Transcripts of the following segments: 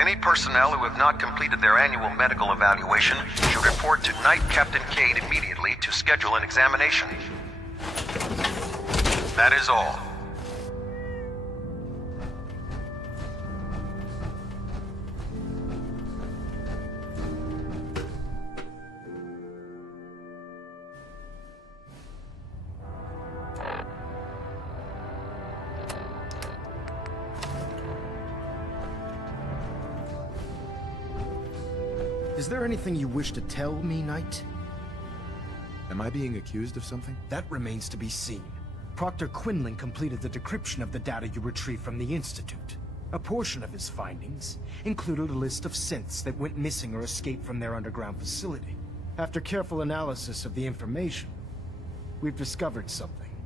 Any personnel who have not completed their annual medical evaluation should report to Knight Captain Cade immediately to schedule an examination. That is all. Is there anything you wish to tell me, Knight? Am I being accused of something? That remains to be seen. Proctor Quinlan completed the decryption of the data you retrieved from the Institute. A portion of his findings included a list of synths that went missing or escaped from their underground facility. After careful analysis of the information, we've discovered something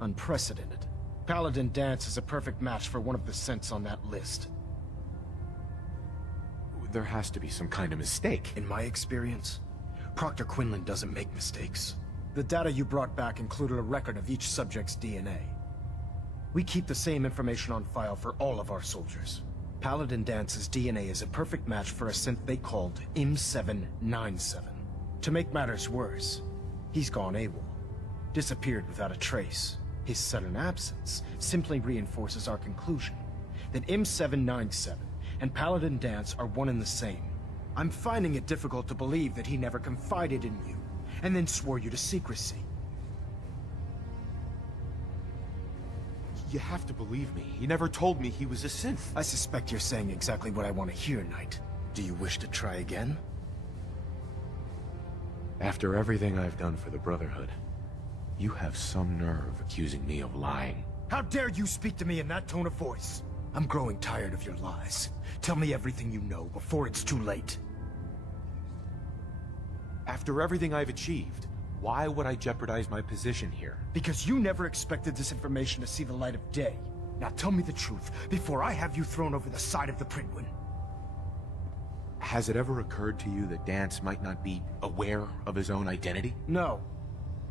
unprecedented. Paladin Danse is a perfect match for one of the synths on that list. There has to be some kind of mistake. In my experience, Proctor Quinlan doesn't make mistakes. The data you brought back included a record of each subject's DNA. We keep the same information on file for all of our soldiers. Paladin Dance's DNA is a perfect match for a synth they called M797. To make matters worse, he's gone AWOL. Disappeared without a trace. His sudden absence simply reinforces our conclusion that M797 and Paladin Danse are one and the same. I'm finding it difficult to believe that he never confided in you, and then swore you to secrecy. You have to believe me. He never told me he was a synth. I suspect you're saying exactly what I want to hear, Knight. Do you wish to try again? After everything I've done for the Brotherhood, you have some nerve accusing me of lying. How dare you speak to me in that tone of voice? I'm growing tired of your lies. Tell me everything you know before it's too late. After everything I've achieved, why would I jeopardize my position here? Because you never expected this information to see the light of day. Now tell me the truth, before I have you thrown over the side of the Pridwin. Has it ever occurred to you that Danse might not be aware of his own identity? No,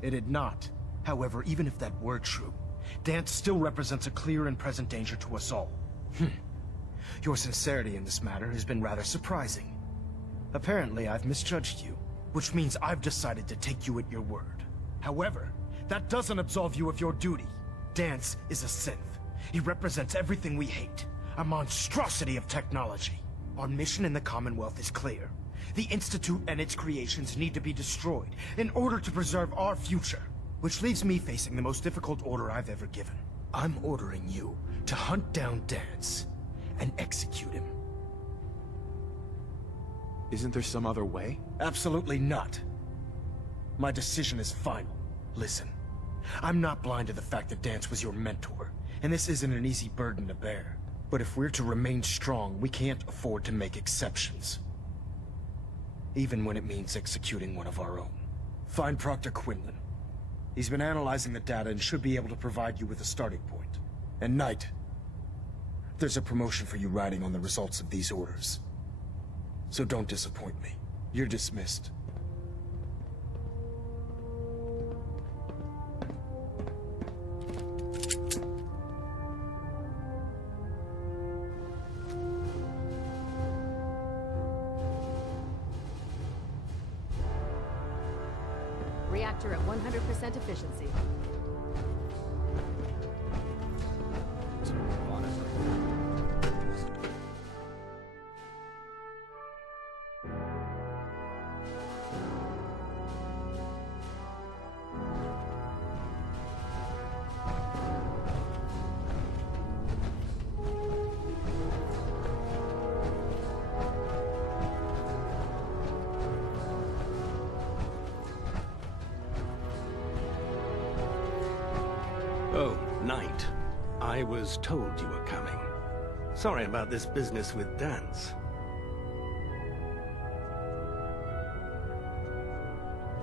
it had not. However, even if that were true, Danse still represents a clear and present danger to us all. Your sincerity in this matter has been rather surprising. Apparently, I've misjudged you, which means I've decided to take you at your word. However, that doesn't absolve you of your duty. Danse is a synth. He represents everything we hate, a monstrosity of technology. Our mission in the Commonwealth is clear. The Institute and its creations need to be destroyed in order to preserve our future, which leaves me facing the most difficult order I've ever given. I'm ordering you to hunt down Danse and execute him. Isn't there some other way? Absolutely not. My decision is final. Listen, I'm not blind to the fact that Danse was your mentor, and this isn't an easy burden to bear. But if we're to remain strong, we can't afford to make exceptions. Even when it means executing one of our own. Find Proctor Quinlan. He's been analyzing the data and should be able to provide you with a starting point. And Knight, there's a promotion for you riding on the results of these orders. So don't disappoint me. You're dismissed. Reactor at 100% efficiency. Oh, Knight. I was told you were coming. Sorry about this business with Danse.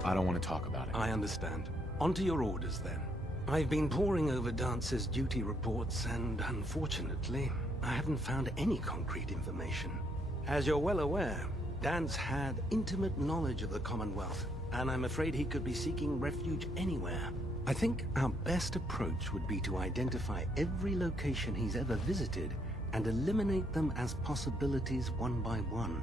I don't want to talk about it. I understand. On to your orders, then. I've been poring over Dance's duty reports, and unfortunately, I haven't found any concrete information. As you're well aware, Danse had intimate knowledge of the Commonwealth, and I'm afraid he could be seeking refuge anywhere. I think our best approach would be to identify every location he's ever visited and eliminate them as possibilities one by one.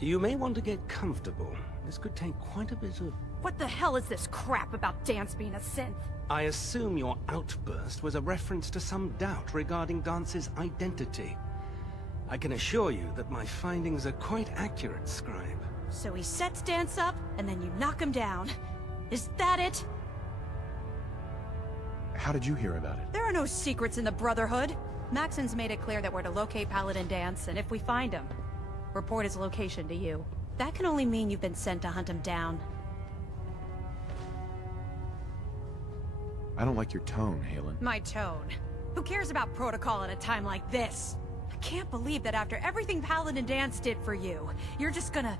You may want to get comfortable. This could take quite a bit of... What the hell is this crap about Danse being a synth? I assume your outburst was a reference to some doubt regarding Danse's identity. I can assure you that my findings are quite accurate, Scribe. So he sets Danse up, and then you knock him down. Is that it? How did you hear about it? There are no secrets in the Brotherhood. Maxon's made it clear that we're to locate Paladin Danse, and if we find him, report his location to you. That can only mean you've been sent to hunt him down. I don't like your tone, Halen. My tone. Who cares about protocol at a time like this? I can't believe that after everything Paladin Danse did for you, you're just gonna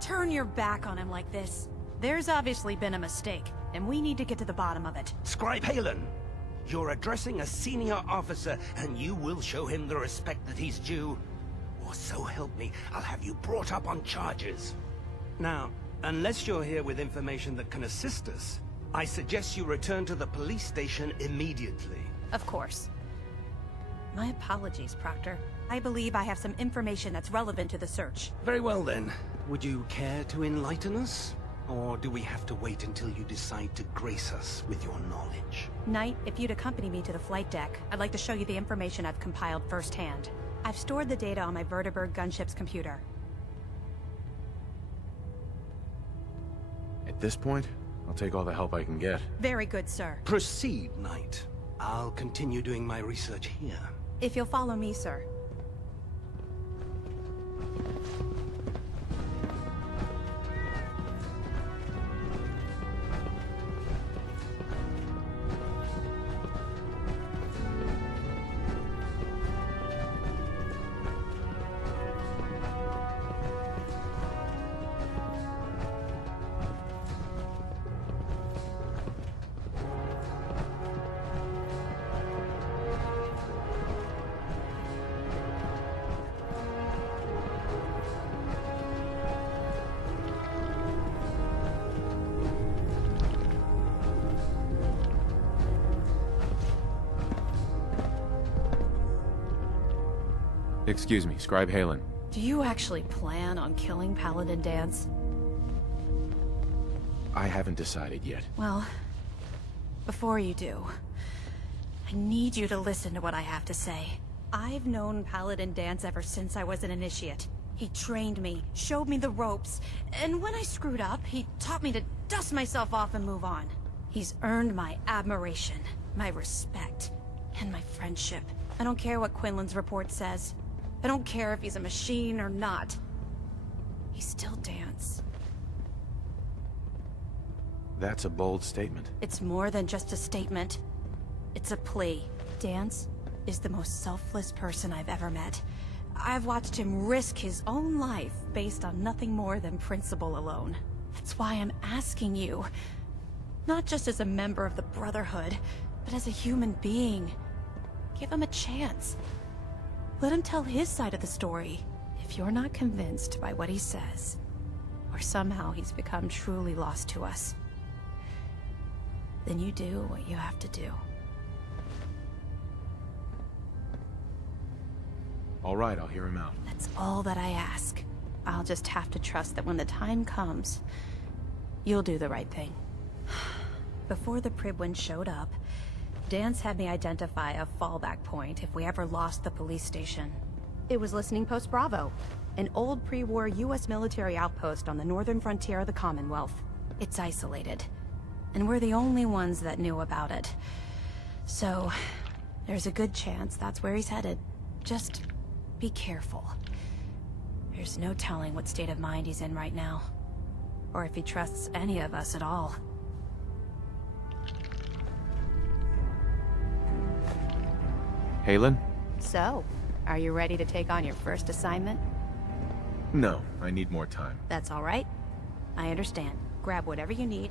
turn your back on him like this. There's obviously been a mistake, and we need to get to the bottom of it. Scribe Halen, you're addressing a senior officer, and you will show him the respect that he's due. Or so help me, I'll have you brought up on charges. Now, unless you're here with information that can assist us, I suggest you return to the police station immediately. Of course. My apologies, Proctor. I believe I have some information that's relevant to the search. Very well then. Would you care to enlighten us? Or do we have to wait until you decide to grace us with your knowledge? Knight, if you'd accompany me to the flight deck, I'd like to show you the information I've compiled firsthand. I've stored the data on my Vertibird gunship's computer. At this point, I'll take all the help I can get. Very good, sir. Proceed, Knight. I'll continue doing my research here. If you'll follow me, sir. Excuse me, Scribe Halen. Do you actually plan on killing Paladin Danse? I haven't decided yet. Well, before you do, I need you to listen to what I have to say. I've known Paladin Danse ever since I was an initiate. He trained me, showed me the ropes, and when I screwed up, he taught me to dust myself off and move on. He's earned my admiration, my respect, and my friendship. I don't care what Quinlan's report says. I don't care if he's a machine or not. He's still Danse. That's a bold statement. It's more than just a statement. It's a plea. Danse is the most selfless person I've ever met. I've watched him risk his own life based on nothing more than principle alone. That's why I'm asking you. Not just as a member of the Brotherhood, but as a human being. Give him a chance. Let him tell his side of the story. If you're not convinced by what he says, or somehow he's become truly lost to us, then you do what you have to do. All right, I'll hear him out. That's all that I ask. I'll just have to trust that when the time comes, you'll do the right thing. Before the Pribwin showed up, Danse had me identify a fallback point if we ever lost the police station. It was Listening Post Bravo, an old pre-war US military outpost on the northern frontier of the Commonwealth. It's isolated, and we're the only ones that knew about it. So, there's a good chance that's where he's headed. Just be careful. There's no telling what state of mind he's in right now, or if he trusts any of us at all. Halen? So, are you ready to take on your first assignment? No, I need more time. That's all right. I understand. Grab whatever you need.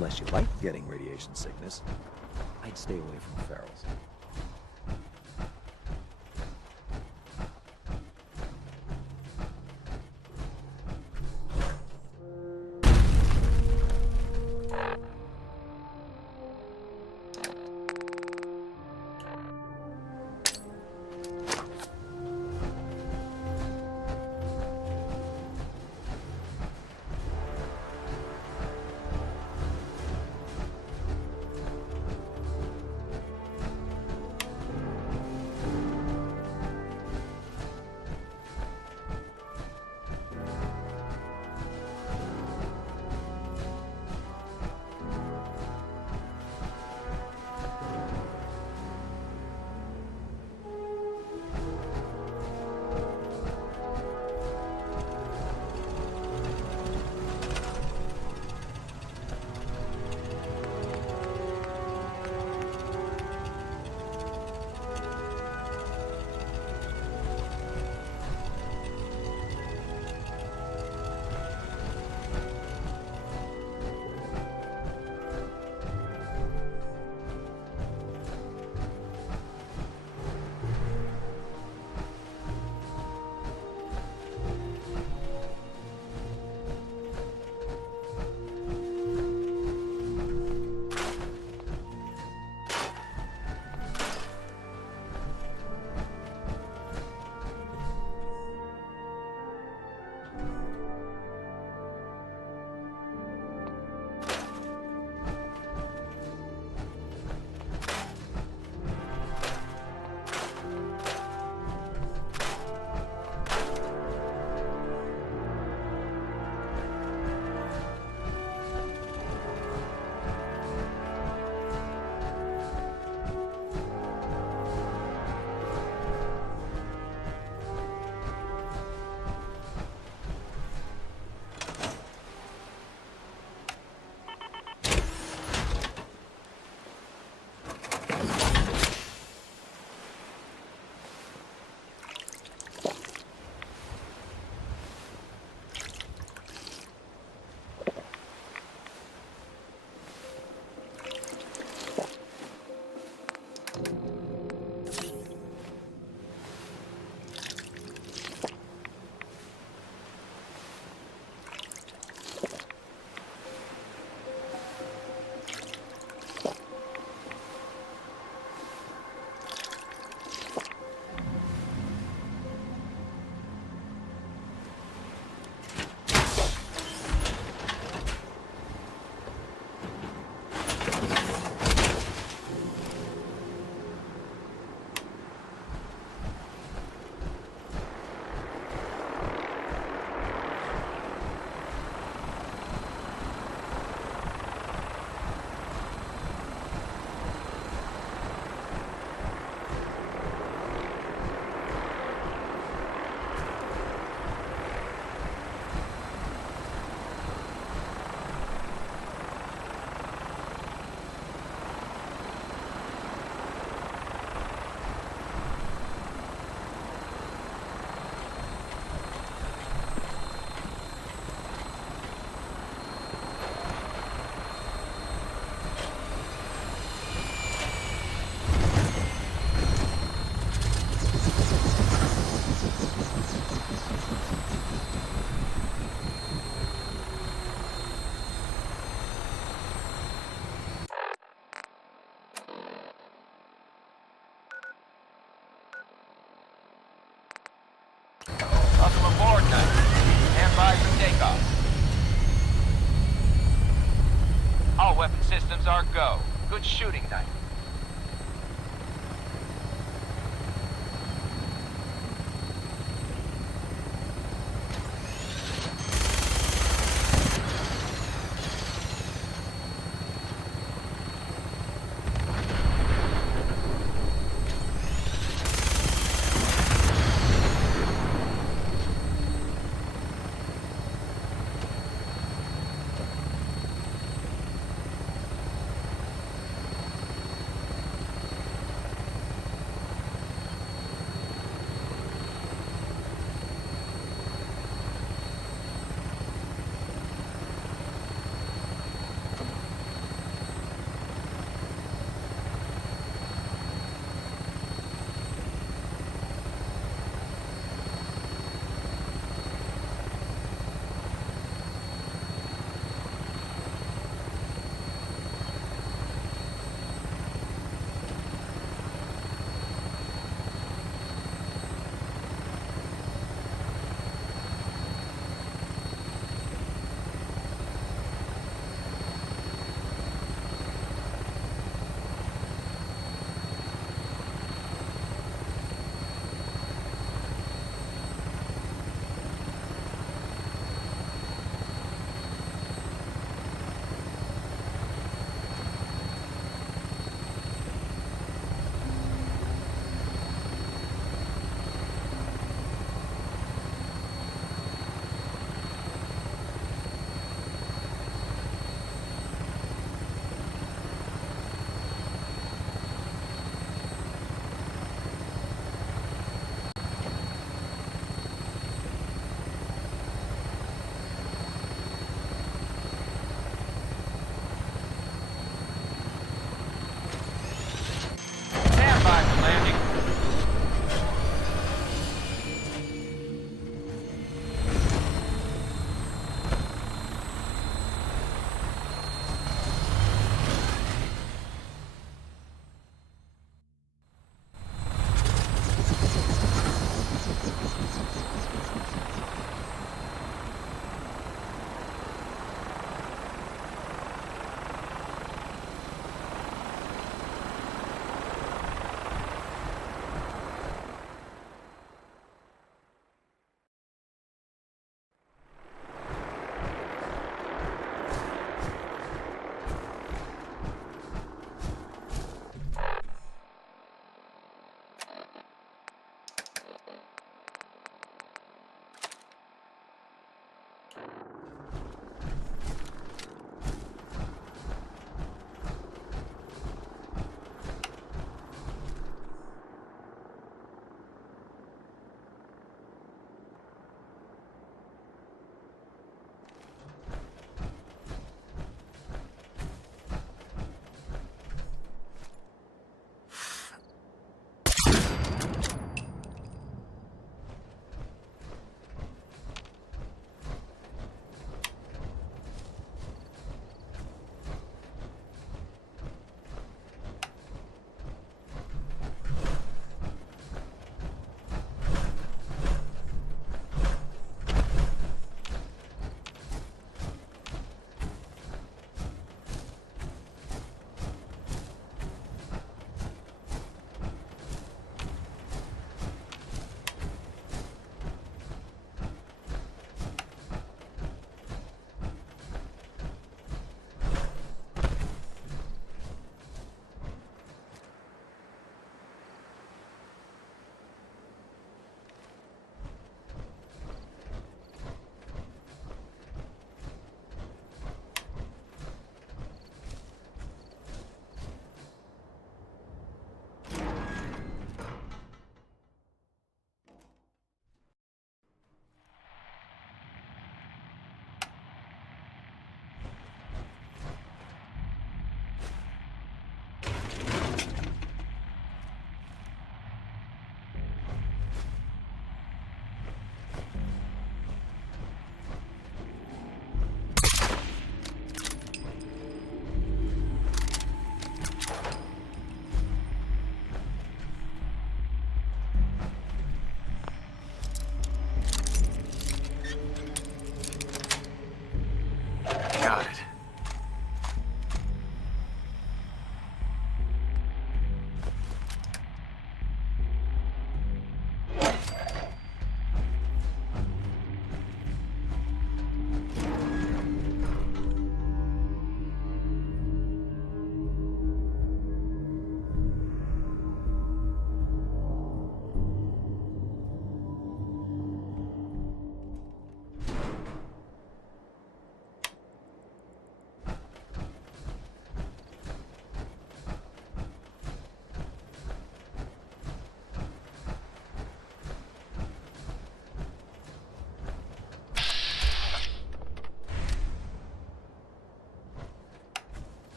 Unless you like getting radiation sickness, I'd stay away from the ferals. Welcome aboard, Knight. Stand by for takeoff. All weapon systems are go. Good shooting, Knight.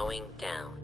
going down.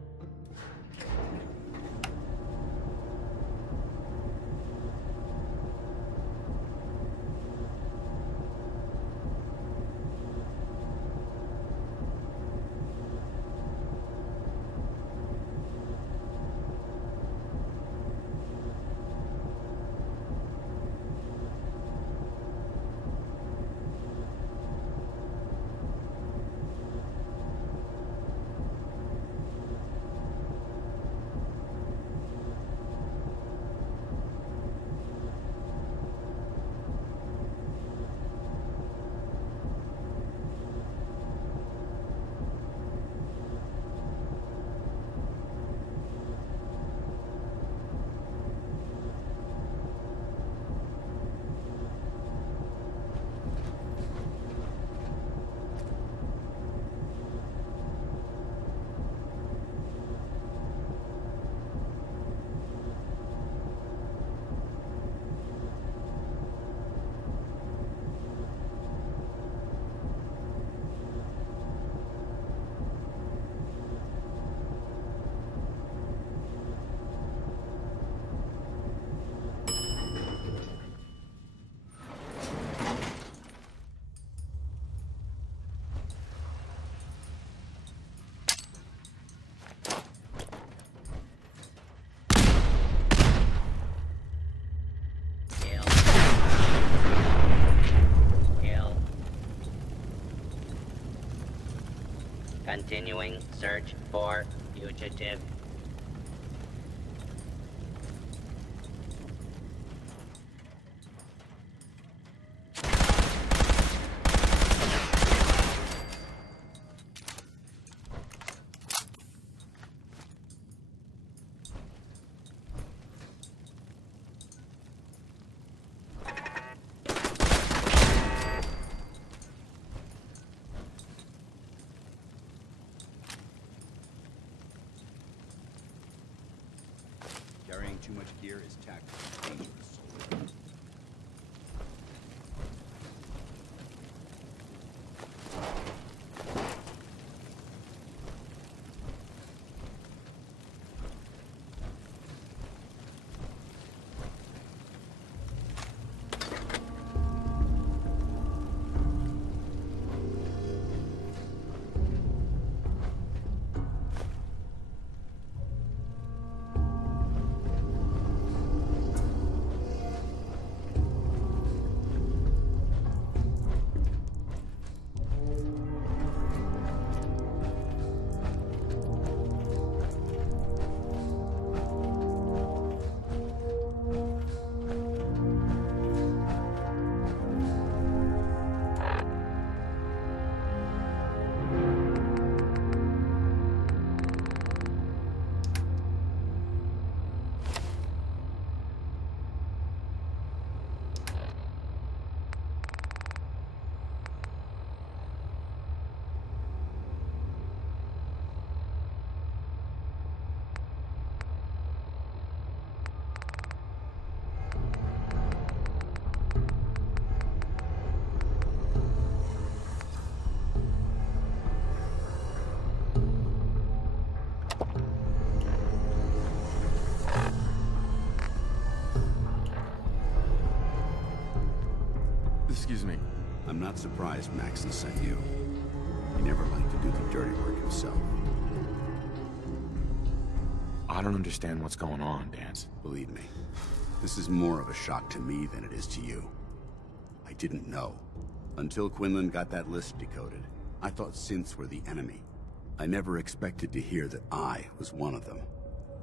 Continuing search for fugitive. Carrying too much gear is tactical dangerous. Excuse me. I'm not surprised Maxon sent you. He never liked to do the dirty work himself. I don't understand what's going on, Danse. Believe me, this is more of a shock to me than it is to you. I didn't know. Until Quinlan got that list decoded, I thought synths were the enemy. I never expected to hear that I was one of them.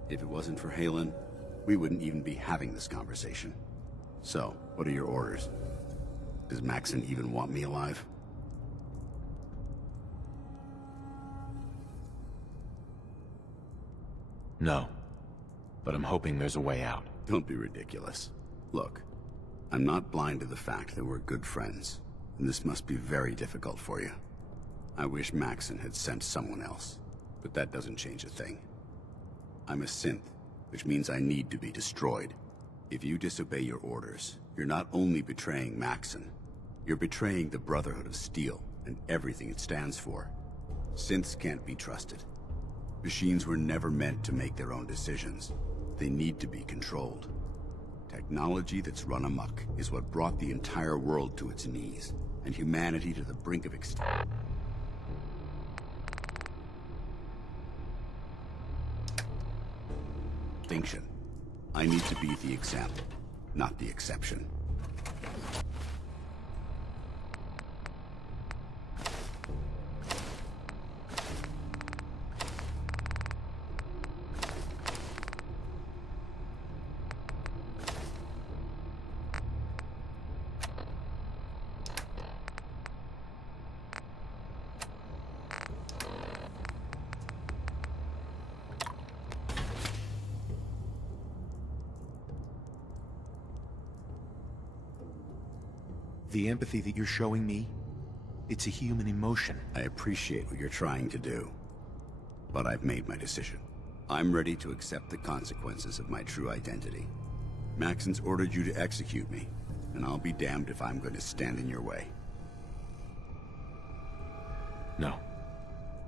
If it wasn't for Halen, we wouldn't even be having this conversation. So, what are your orders? Does Maxon even want me alive? No. But I'm hoping there's a way out. Don't be ridiculous. Look, I'm not blind to the fact that we're good friends, and this must be very difficult for you. I wish Maxon had sent someone else, but that doesn't change a thing. I'm a synth, which means I need to be destroyed. If you disobey your orders, you're not only betraying Maxon, you're betraying the Brotherhood of Steel and everything it stands for. Synths can't be trusted. Machines were never meant to make their own decisions. They need to be controlled. Technology that's run amok is what brought the entire world to its knees, and humanity to the brink of extinction. I need to be the example, not the exception. The empathy that you're showing me, it's a human emotion. I appreciate what you're trying to do, but I've made my decision. I'm ready to accept the consequences of my true identity. Maxon's ordered you to execute me, and I'll be damned if I'm going to stand in your way. No,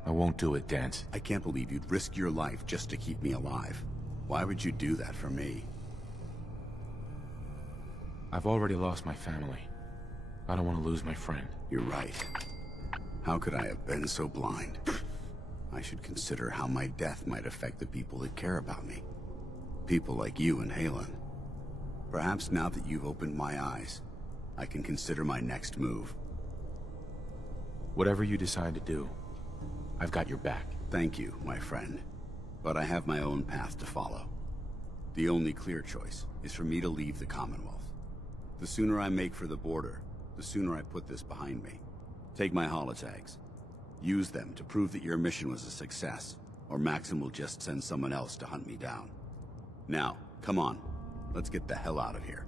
I won't do it, Danse. I can't believe you'd risk your life just to keep me alive. Why would you do that for me? I've already lost my family. I don't want to lose my friend. You're right. How could I have been so blind? I should consider how my death might affect the people that care about me. People like you and Halen. Perhaps now that you've opened my eyes, I can consider my next move. Whatever you decide to do, I've got your back. Thank you, my friend. But I have my own path to follow. The only clear choice is for me to leave the Commonwealth. The sooner I make for the border, the sooner I put this behind me. Take my holotags. Use them to prove that your mission was a success, or Maxon will just send someone else to hunt me down. Now, come on. Let's get the hell out of here.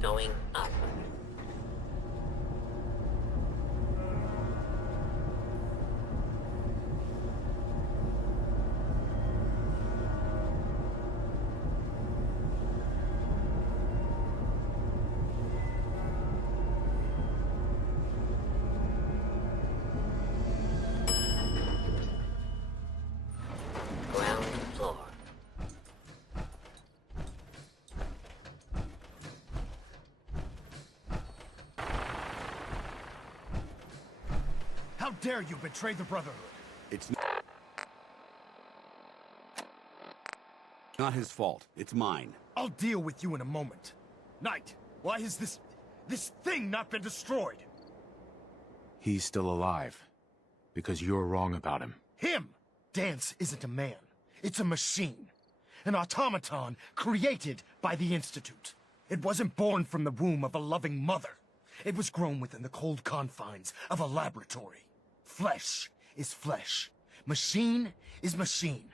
Going up. Ground floor. How dare you betray the Brotherhood? It's not his fault. It's mine. I'll deal with you in a moment. Knight, why has this thing not been destroyed? He's still alive, because you're wrong about him. Him! Danse isn't a man. It's a machine. An automaton created by the Institute. It wasn't born from the womb of a loving mother. It was grown within the cold confines of a laboratory. Flesh is flesh. Machine is machine.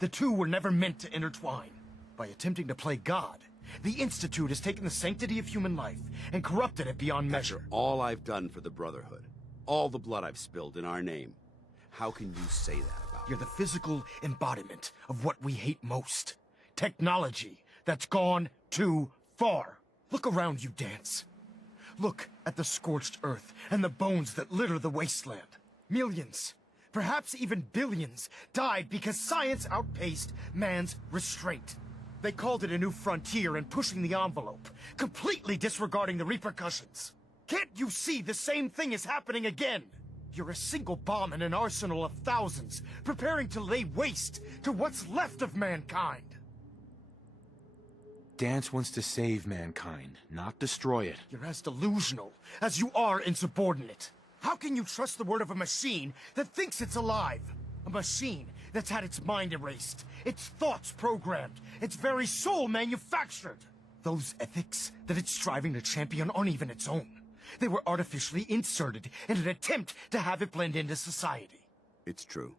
The two were never meant to intertwine. By attempting to play God, the Institute has taken the sanctity of human life and corrupted it beyond measure. After all I've done for the Brotherhood, all the blood I've spilled in our name, how can you say that about You're the physical embodiment of what we hate most. Technology that's gone too far. Look around you, Danse. Look at the scorched earth and the bones that litter the wasteland. Millions, perhaps even billions, died because science outpaced man's restraint. They called it a new frontier and pushing the envelope, completely disregarding the repercussions. Can't you see the same thing is happening again? You're a single bomb in an arsenal of thousands, preparing to lay waste to what's left of mankind. Danse wants to save mankind, not destroy it. You're as delusional as you are insubordinate. How can you trust the word of a machine that thinks it's alive? A machine that's had its mind erased, its thoughts programmed, its very soul manufactured. Those ethics that it's striving to champion aren't even its own. They were artificially inserted in an attempt to have it blend into society. It's true.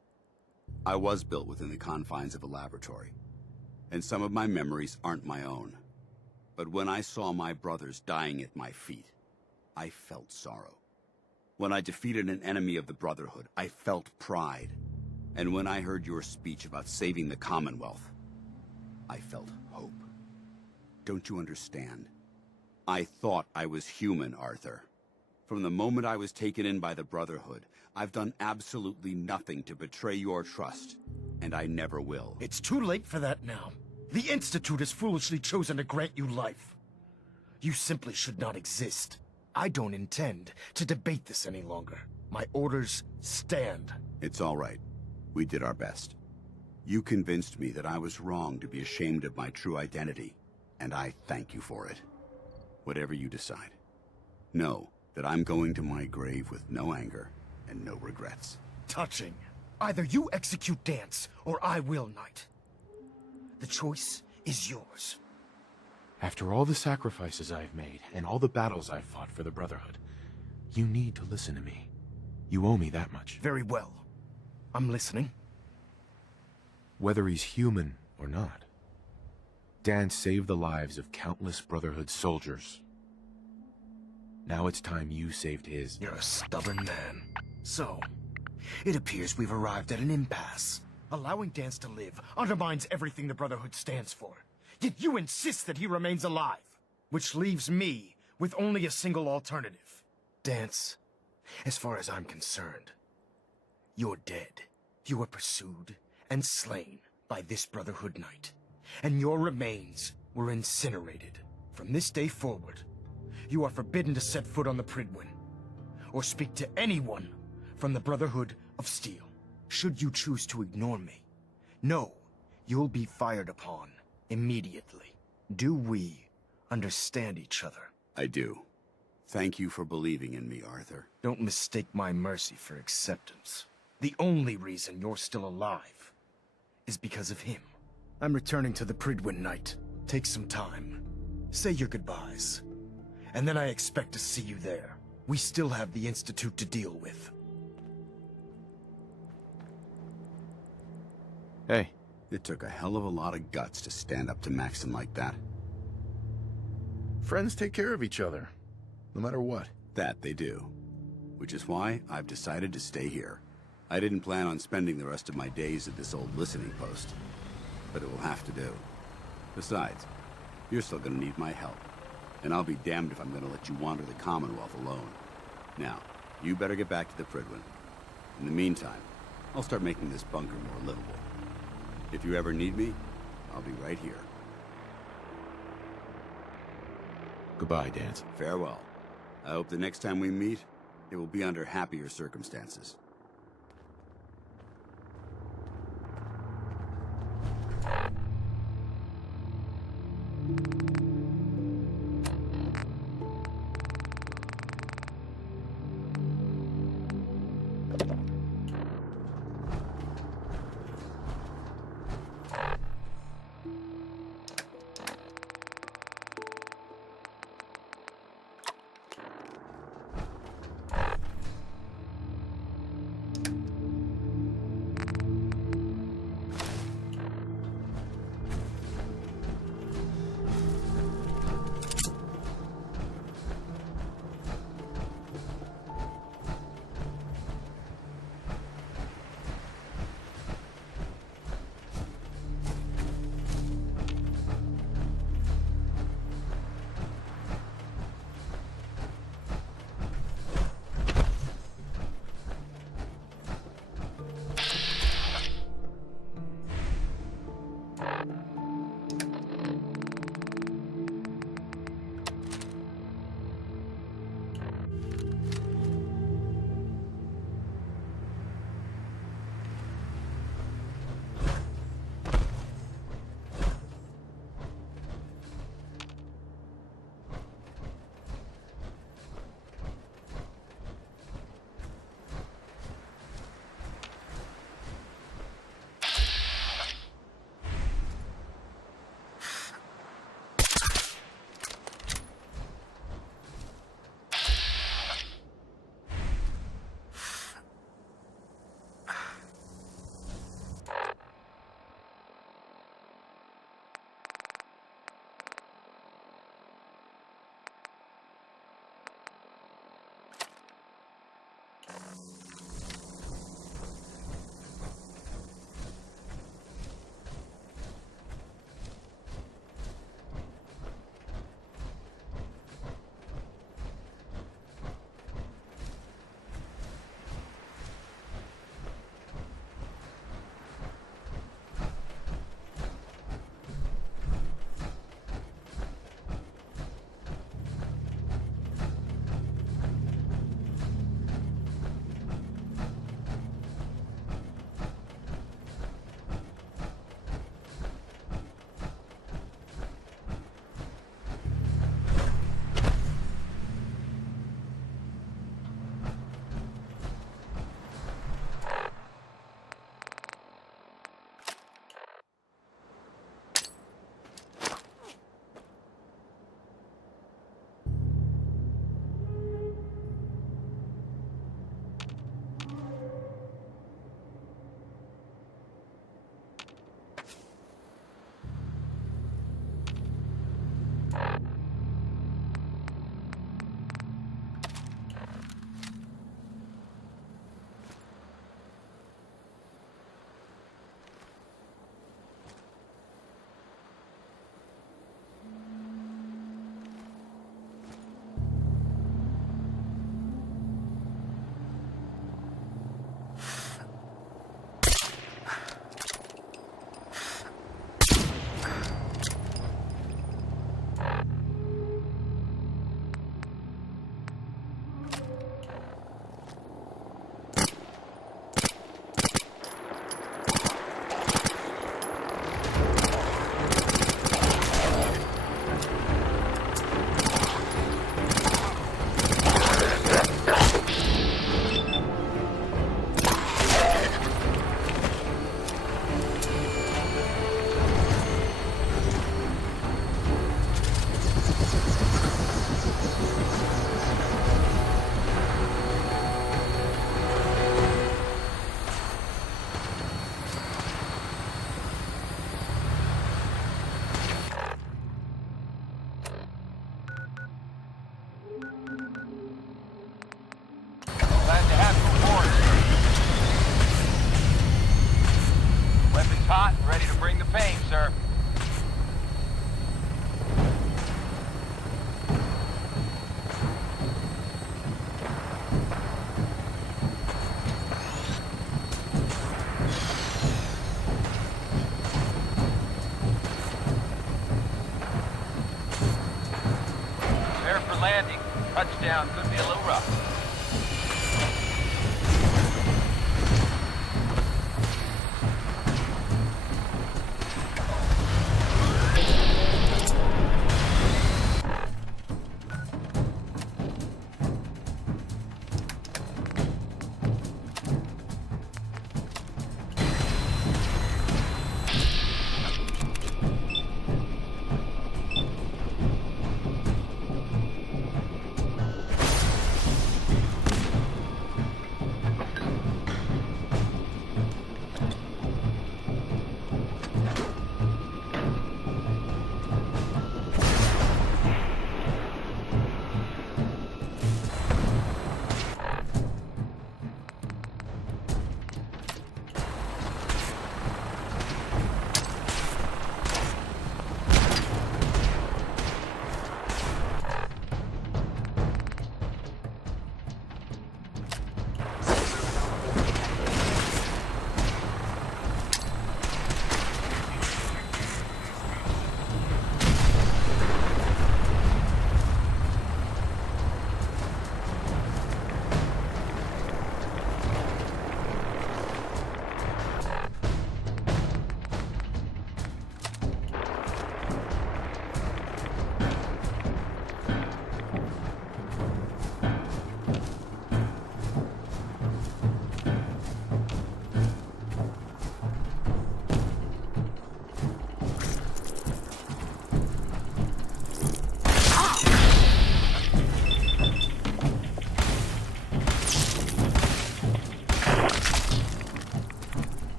I was built within the confines of a laboratory, and some of my memories aren't my own. But when I saw my brothers dying at my feet, I felt sorrow. When I defeated an enemy of the Brotherhood, I felt pride. And when I heard your speech about saving the Commonwealth, I felt hope. Don't you understand? I thought I was human, Arthur. From the moment I was taken in by the Brotherhood, I've done absolutely nothing to betray your trust, and I never will. It's too late for that now. The Institute has foolishly chosen to grant you life. You simply should not exist. I don't intend to debate this any longer. My orders stand. It's all right. We did our best. You convinced me that I was wrong to be ashamed of my true identity, and I thank you for it. Whatever you decide. Know that I'm going to my grave with no anger and no regrets. Touching. Either you execute Danse, or I will, Knight. The choice is yours. After all the sacrifices I've made, and all the battles I've fought for the Brotherhood, you need to listen to me. You owe me that much. Very well. I'm listening. Whether he's human or not, Danse saved the lives of countless Brotherhood soldiers. Now it's time you saved his. You're a stubborn man. So, it appears we've arrived at an impasse. Allowing Danse to live undermines everything the Brotherhood stands for. Yet you insist that he remains alive. Which leaves me with only a single alternative. Danse, as far as I'm concerned, you're dead. You were pursued and slain by this Brotherhood Knight. And your remains were incinerated. From this day forward, you are forbidden to set foot on the Pridwin, or speak to anyone from the Brotherhood of Steel. Should you choose to ignore me, know you'll be fired upon immediately. Do we understand each other? I do. Thank you for believing in me, Arthur. Don't mistake my mercy for acceptance. The only reason you're still alive is because of him. I'm returning to the Pridwin Knight. Take some time. Say your goodbyes. And then I expect to see you there. We still have the Institute to deal with. Hey. It took a hell of a lot of guts to stand up to Maxim like that. Friends take care of each other, no matter what. That they do. Which is why I've decided to stay here. I didn't plan on spending the rest of my days at this old listening post, but it will have to do. Besides, you're still gonna need my help, and I'll be damned if I'm gonna let you wander the Commonwealth alone. Now, you better get back to the Pridwin. In the meantime, I'll start making this bunker more livable. If you ever need me, I'll be right here. Goodbye, Danse. Farewell. I hope the next time we meet, it will be under happier circumstances. hot and ready to bring the pain, sir. Prepare for landing. Touchdown could be a little rough.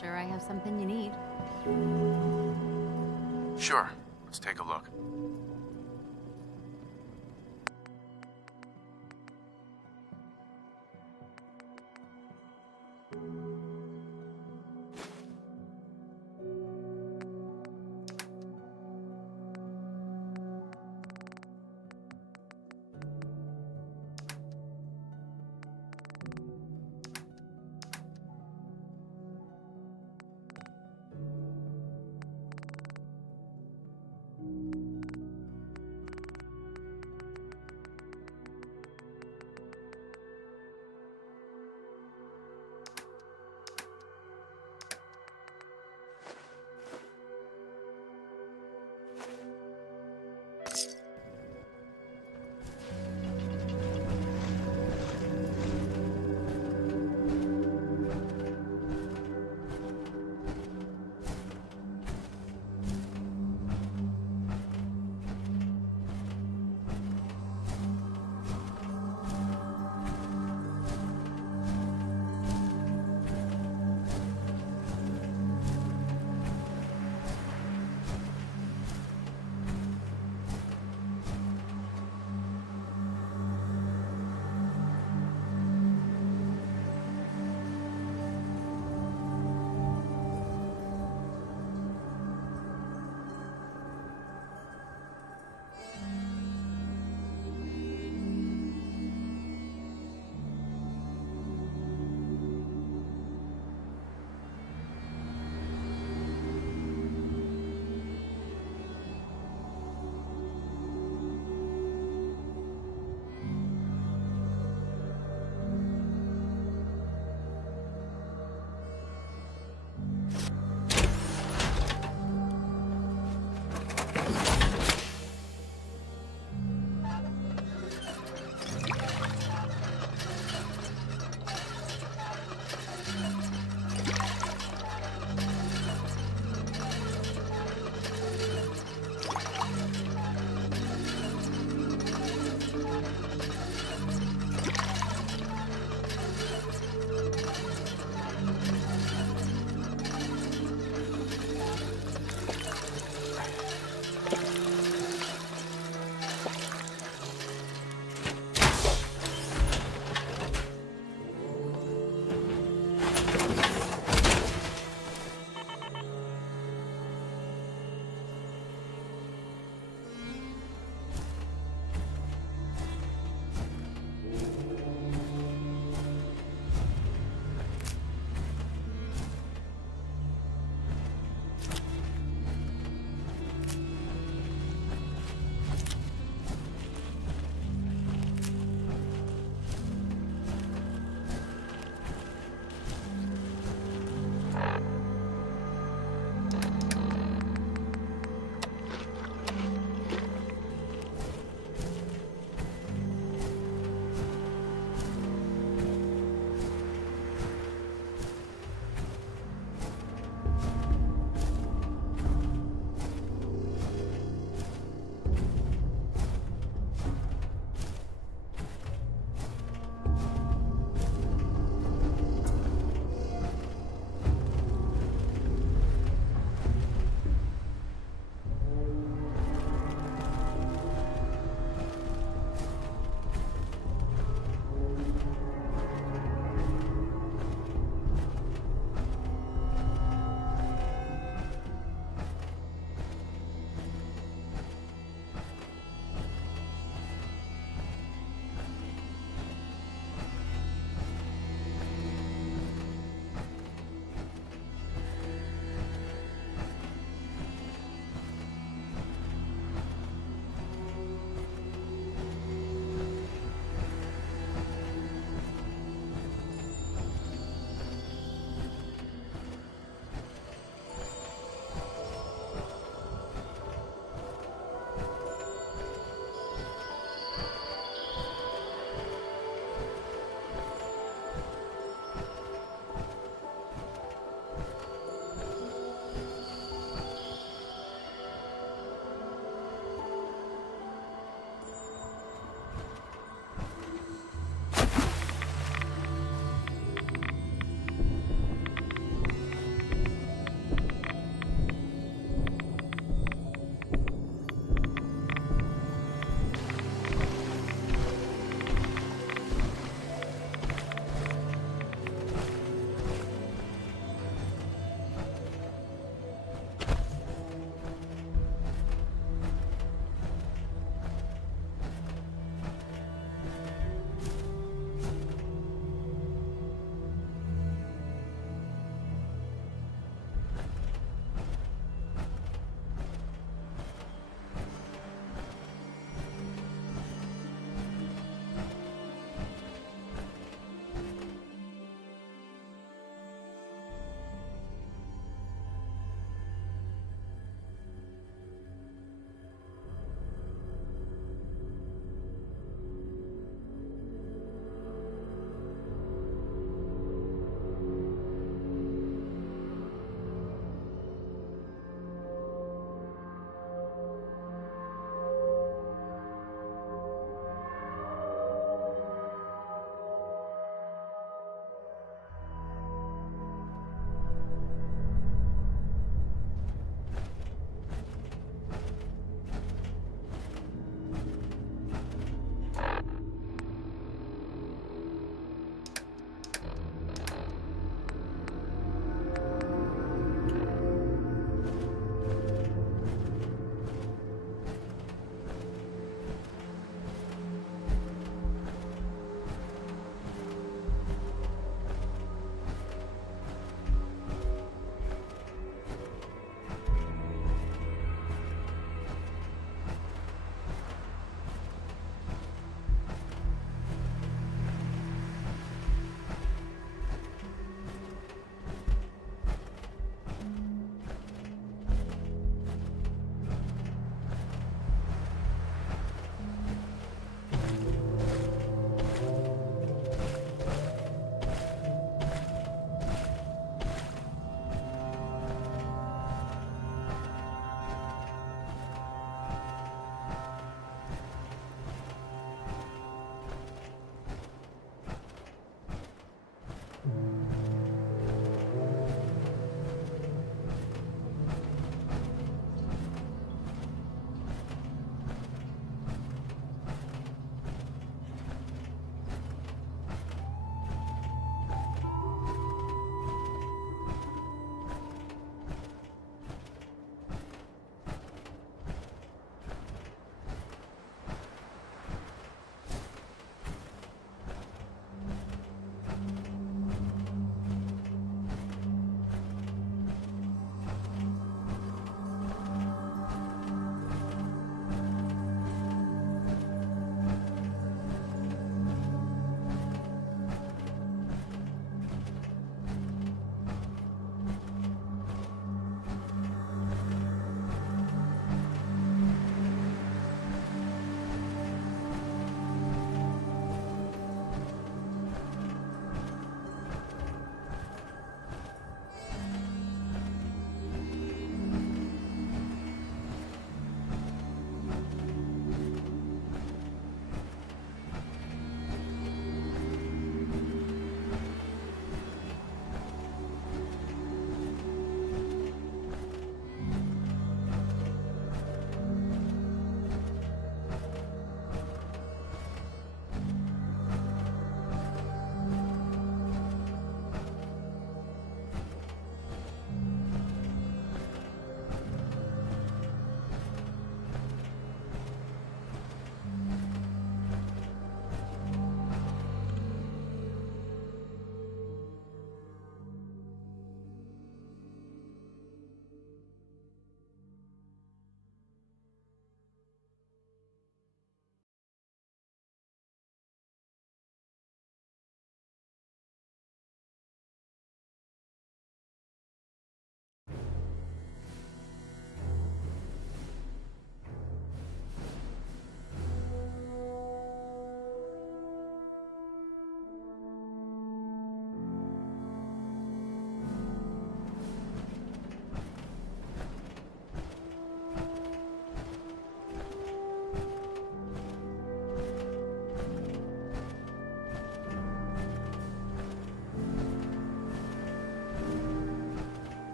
Sure I have something you need. Sure. Let's take a look.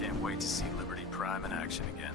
Can't wait to see Liberty Prime in action again.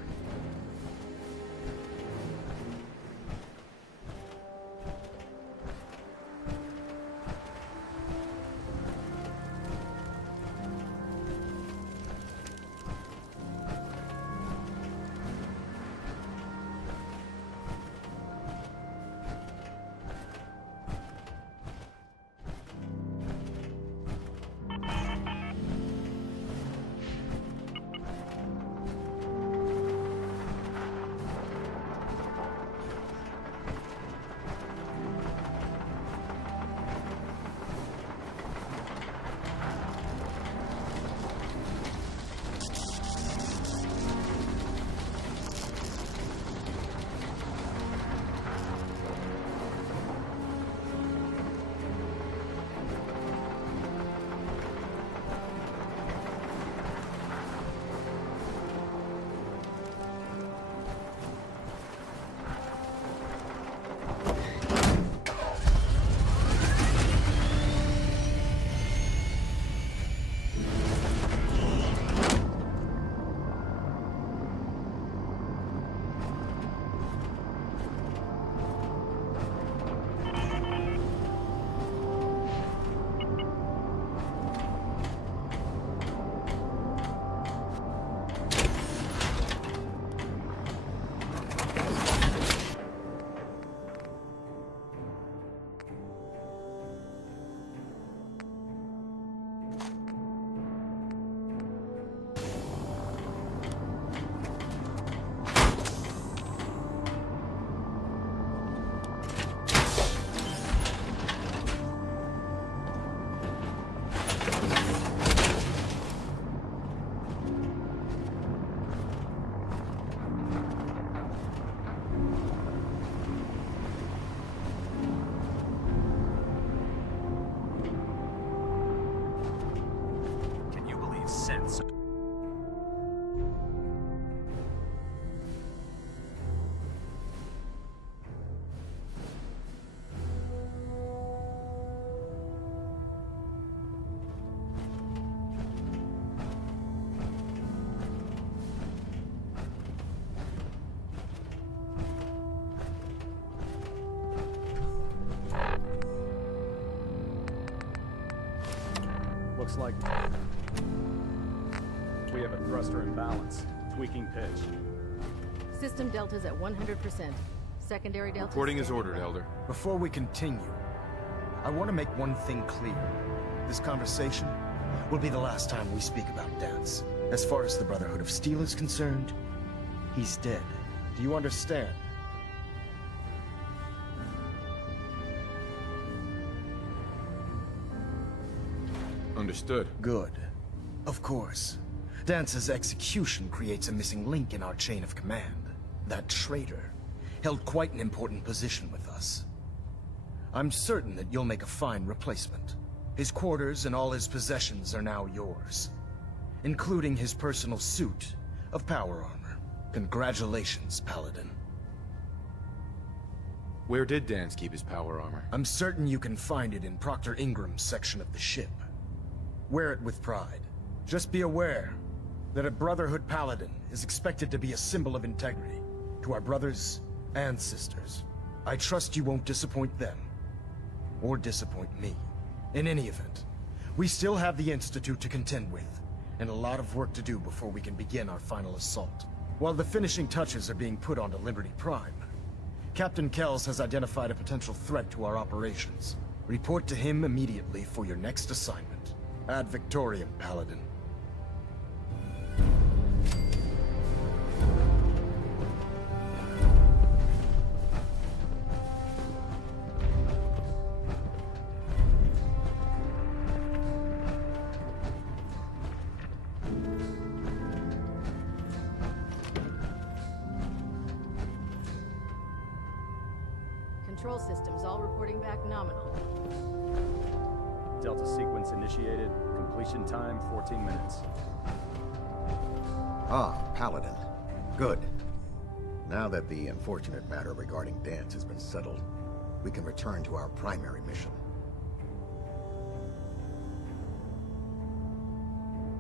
Looks like we have a thruster imbalance. Tweaking pitch. System delta's at 100%. Secondary delta. Reporting is ordered, Elder. Before we continue, I want to make one thing clear. This conversation will be the last time we speak about Danse. As far as the Brotherhood of Steel is concerned, he's dead. Do you understand? Understood. Good. Of course. Dance's execution creates a missing link in our chain of command. That traitor held quite an important position with us. I'm certain that you'll make a fine replacement. His quarters and all his possessions are now yours, including his personal suit of power armor. Congratulations, Paladin. Where did Danse keep his power armor? I'm certain you can find it in Proctor Ingram's section of the ship. Wear it with pride. Just be aware that a Brotherhood Paladin is expected to be a symbol of integrity to our brothers and sisters. I trust you won't disappoint them, or disappoint me. In any event, we still have the Institute to contend with, and a lot of work to do before we can begin our final assault. While the finishing touches are being put onto Liberty Prime, Captain Kells has identified a potential threat to our operations. Report to him immediately for your next assignment. Ad Victoriam, Paladin. Control systems all reporting back nominal. Delta sequence initiated. Completion time 14 minutes. Ah, Paladin. Good. Now that the unfortunate matter regarding Danse has been settled, we can return to our primary mission.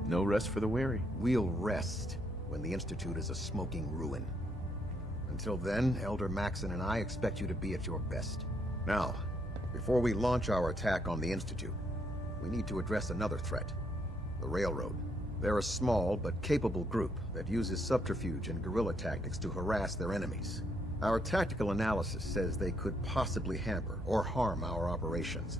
No rest for the weary. We'll rest when the Institute is a smoking ruin. Until then, Elder Maxon and I expect you to be at your best. Now, before we launch our attack on the Institute, we need to address another threat. The Railroad. They're a small but capable group that uses subterfuge and guerrilla tactics to harass their enemies. Our tactical analysis says they could possibly hamper or harm our operations,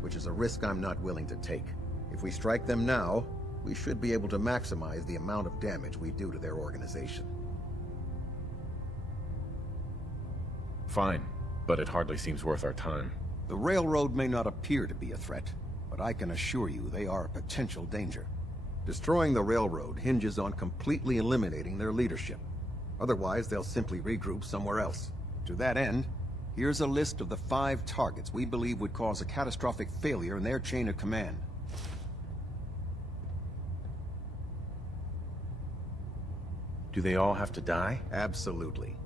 which is a risk I'm not willing to take. If we strike them now, we should be able to maximize the amount of damage we do to their organization. Fine, but it hardly seems worth our time. The Railroad may not appear to be a threat, but I can assure you they are a potential danger. Destroying the Railroad hinges on completely eliminating their leadership. Otherwise, they'll simply regroup somewhere else. To that end, here's a list of the 5 targets we believe would cause a catastrophic failure in their chain of command. Do they all have to die? Absolutely.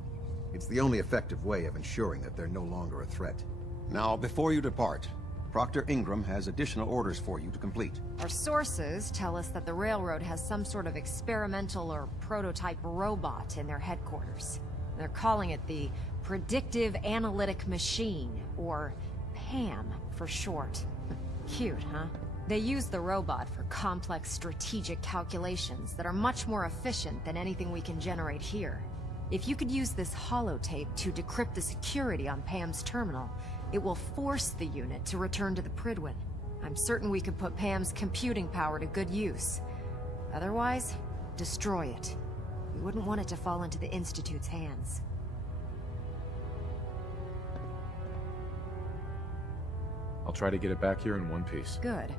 It's the only effective way of ensuring that they're no longer a threat. Now, before you depart, Proctor Ingram has additional orders for you to complete. Our sources tell us that the Railroad has some sort of experimental or prototype robot in their headquarters. They're calling it the Predictive Analytic Machine, or PAM for short. Cute, huh? They use the robot for complex strategic calculations that are much more efficient than anything we can generate here. If you could use this holotape to decrypt the security on PAM's terminal, it will force the unit to return to the Prydwen. I'm certain we could put PAM's computing power to good use. Otherwise, destroy it. We wouldn't want it to fall into the Institute's hands. I'll try to get it back here in one piece. Good.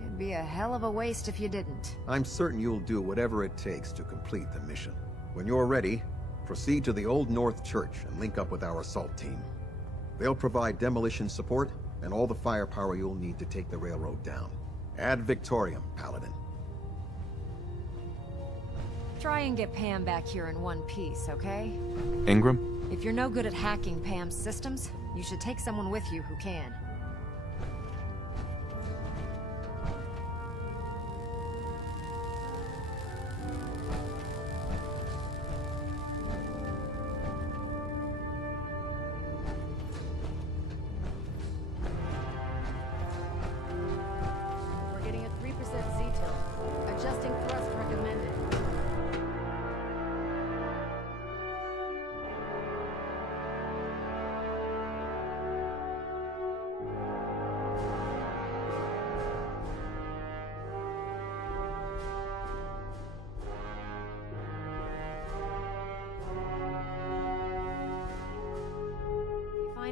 It'd be a hell of a waste if you didn't. I'm certain you'll do whatever it takes to complete the mission. When you're ready, proceed to the Old North Church and link up with our assault team. They'll provide demolition support and all the firepower you'll need to take the railroad down. Ad Victoriam, Paladin. Try and get Pam back here in one piece, okay? Ingram? If you're no good at hacking Pam's systems, you should take someone with you who can.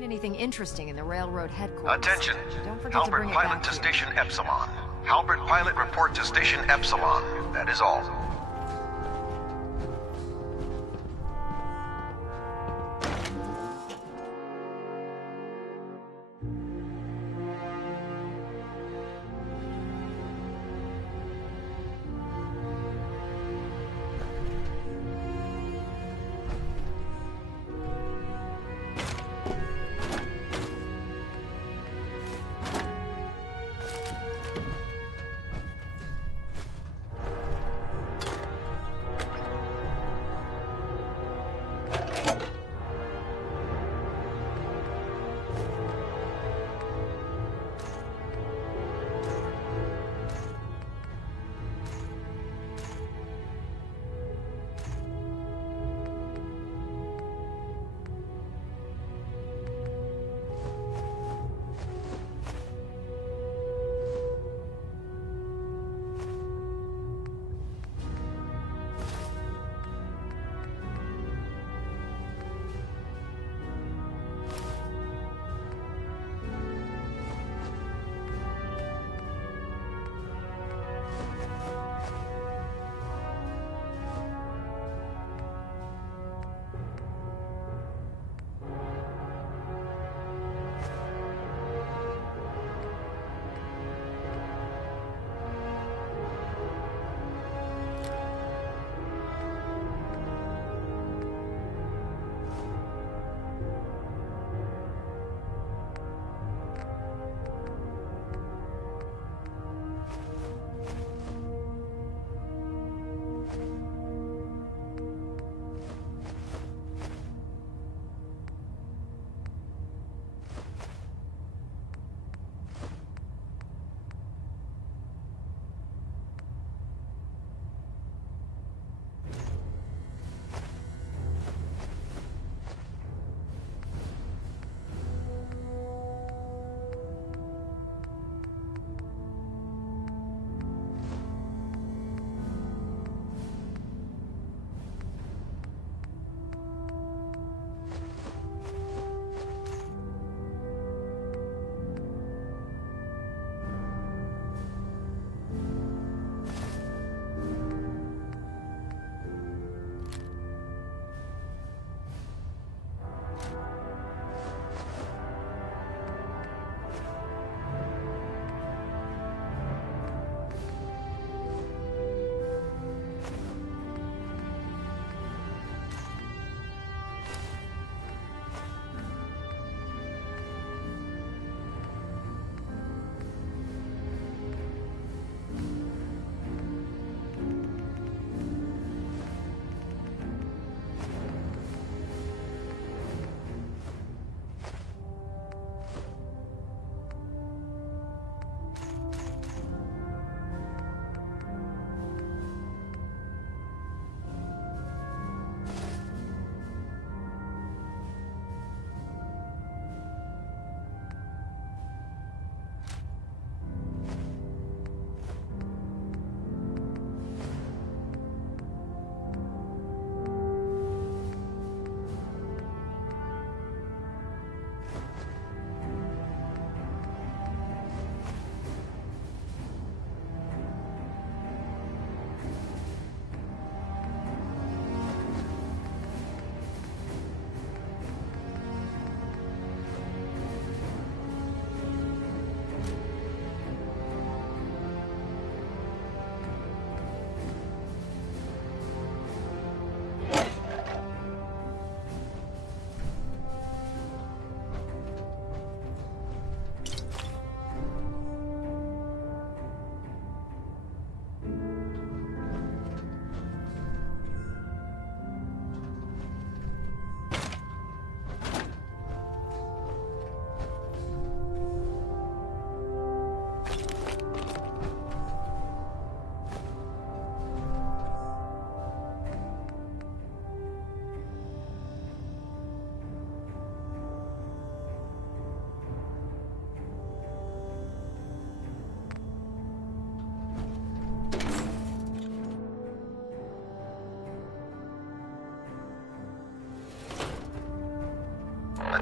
Anything interesting in the Railroad headquarters. Attention! Don't forget Halbert to bring it pilot back to here. Station Epsilon. Halbert pilot report to Station Epsilon. That is all.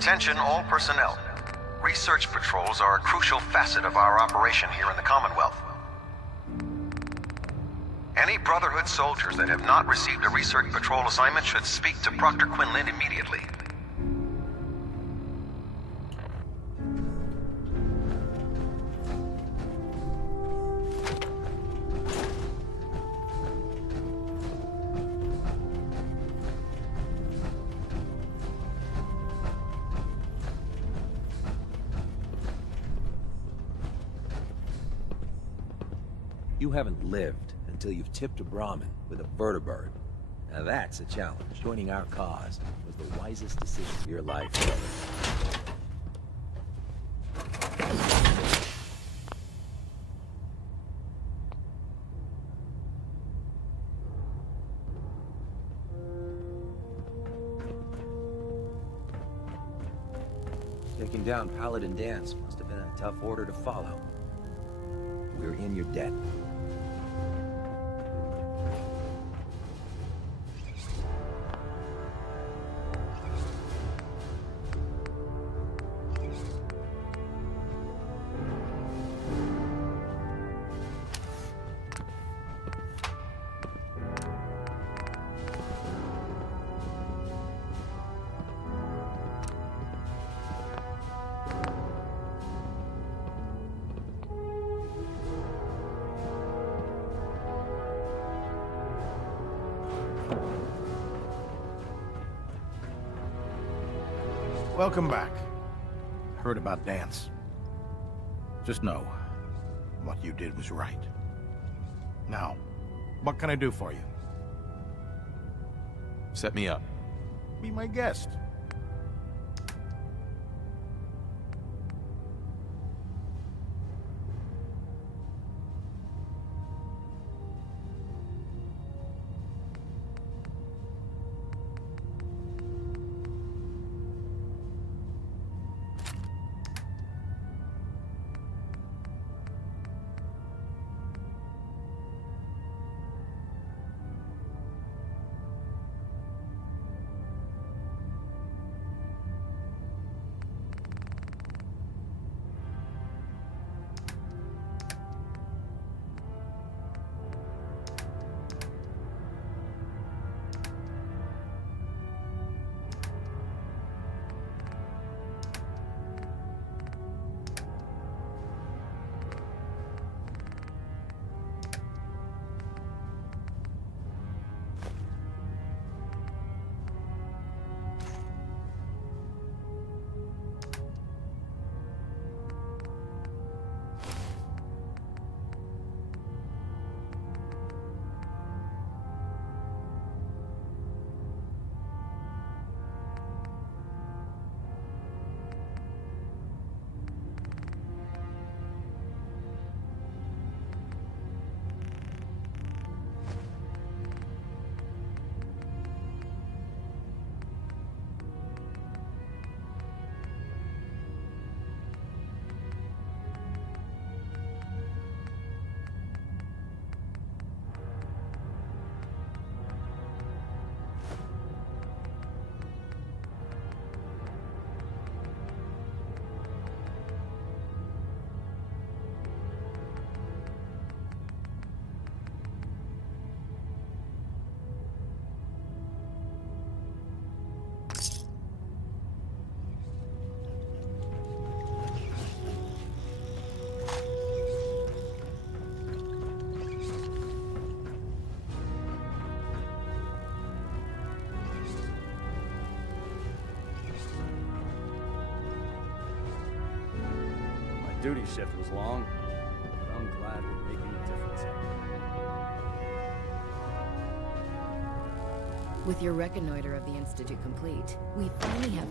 Attention all personnel. Research patrols are a crucial facet of our operation here in the Commonwealth. Any Brotherhood soldiers that have not received a research patrol assignment should speak to Proctor Quinlan immediately. You haven't lived until you've tipped a Brahmin with a vertibird. Now that's a challenge. Joining our cause was the wisest decision of your life, brother. Taking down Paladin Danse must have been a tough order to follow. We're in your debt. Welcome back. Heard about Danse. Just know, what you did was right. Now, what can I do for you? Set me up. Be my guest. Duty shift was long, but I'm glad we're making a difference. With your reconnoiter of the Institute complete, we finally have...